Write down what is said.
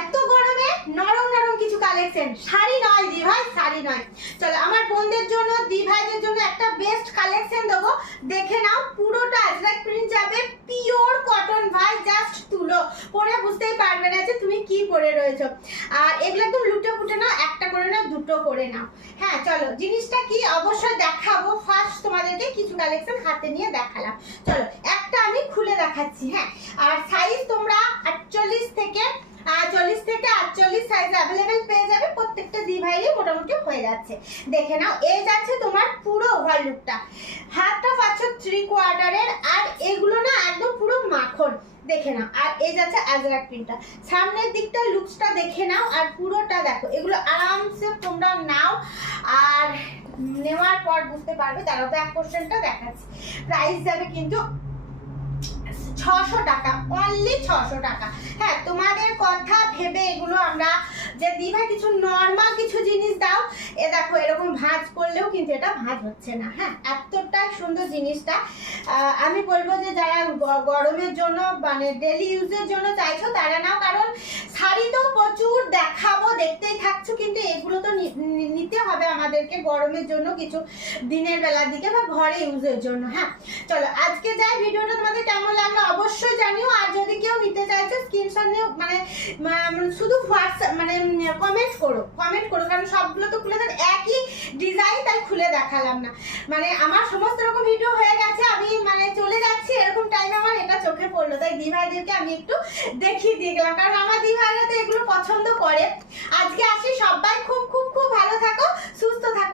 এত গরমে নরম নরম কিছু কালেকশন, শাড়ি নয় দি ভাই, শাড়ি নয়। চলো আমার বোনদের জন্য, দি ভাইদের জন্য একটা বেস্ট কালেকশন দেবো, দেখে নাও। পুরোটা আজরাক প্রিন্ট যাবে, পিওর কটন ভাই, জাস্ট তুলো, পরে বুঝতেই পারবে না যে তুমি কি পরে রয়েছো। আর এগুলো একদম লুটে ফুটে নাও, একটা করে নাও, দুটো করে নাও। হ্যাঁ চলো, জিনিসটা কি অবশ্যই দেখাবো। ফার্স্ট তোমাদেরকে কিছু কালেকশন হাতে নিয়ে দেখালাম, চলো একটা আমি খুলে দেখাচ্ছি। হ্যাঁ, আর সাইজ তোমরা 48 থেকে 48 সাইজ অ্যাভেলেবেল পেয়ে যাবে। প্রত্যেকটা দি ভাইরই মোটামুটি হয়ে যাচ্ছে, দেখে নাও। এই যাচ্ছে তোমার পুরো ওভারলুকটা, হাতটা পাচ্ছ 3/4-এর, আর এগুলো না একদম পুরো মাখন, দেখে নাও। আর এই যাচ্ছে আজরাক প্রিন্টটা, সামনের দিকটা লুকসটা দেখে নাও, আর পুরোটা দেখো। এগুলো আরামসে তোমরা নাও, আর নেওয়ার পর বুঝতে পারবে। তারা তো 1%টা দেখাচ্ছে। প্রাইস যাবে কিন্তু 600 টাকা, অনলি 600 টাকা। হ্যাঁ, তোমাদের কথা ভেবে এগুলো আমরা যে দিভাই কিছু নর্মাল কিছু জিনিস দাও, এ দেখো এরকম ভাঁজ করলেও কিন্তু এটা ভাঁজ হচ্ছে না। হ্যাঁ, এতটাই সুন্দর জিনিসটা। আমি বলবো যে যারা গরমের জন্য মানে ডেলি ইউজের জন্য চাইছো তারা নাও, কারণ শাড়ি তো প্রচুর দেখাবো, দেখতেই থাকছো, কিন্তু এগুলো তো নিতে হবে আমাদেরকে গরমের জন্য, কিছু দিনের বেলার দিকে বা ঘরে ইউজের জন্য। হ্যাঁ চলো আজকে যাই, ভিডিওটা তোমাদের কেমন লাগলো অবশ্যই জানিও। আর যদি কেউ নিতে চাইছো স্ক্রিনশট নিয়ে মানে শুধু হোয়াটসঅ্যাপ মানে কমেন্ট করো, কারণ সবগুলো তো খুলে দেন একই ডিজাইন, তাই খুলে দেখালাম না। মানে আমার সমস্ত রকম ভিডিও হয়ে গেছে, আমি মানে চলে যাচ্ছি, এরকম টাইম আমার এটা চোখে পড়লো, তাই দিভাইদেরকে আমি একটু দেখিয়ে দিয়ে গেলাম, কারণ আমার দিভাইরা তো এগুলো পছন্দ করে। আজকে আসি, সবাই খুব খুব খুব ভালো থাকো, সুস্থ থাকো।